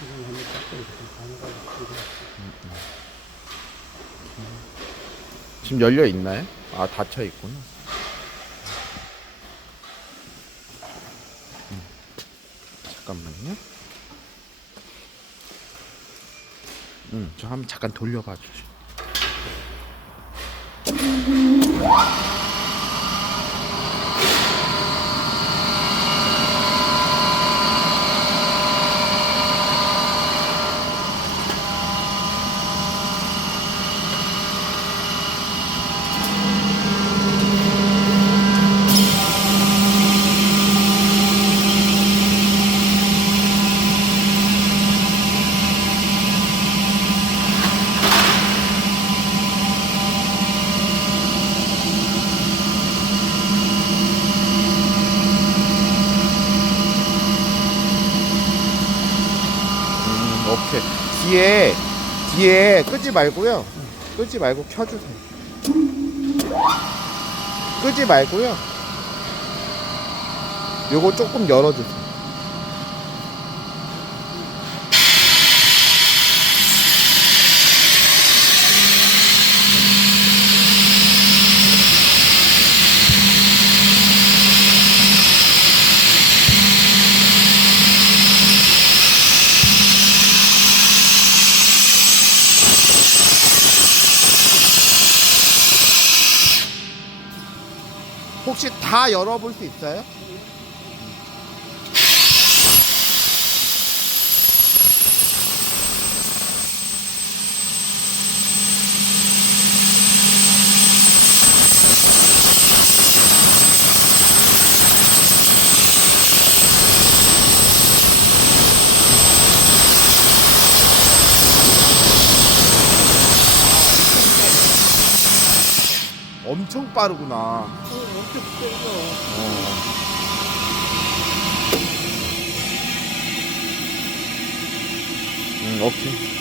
지금 한번 닦고 이렇게 가능하고 지금 열려 있나요? 아, 닫혀 있구나. 잠깐만요. 저 한번 잠깐 돌려봐 주시. 오케이. 뒤에 끄지 말고요. 끄지 말고 켜주세요. 끄지 말고요. 요거 조금 열어주세요. 혹시 다 열어볼 수 있어요? 엄청 빠르구나. 엄청 세죠. 오케이.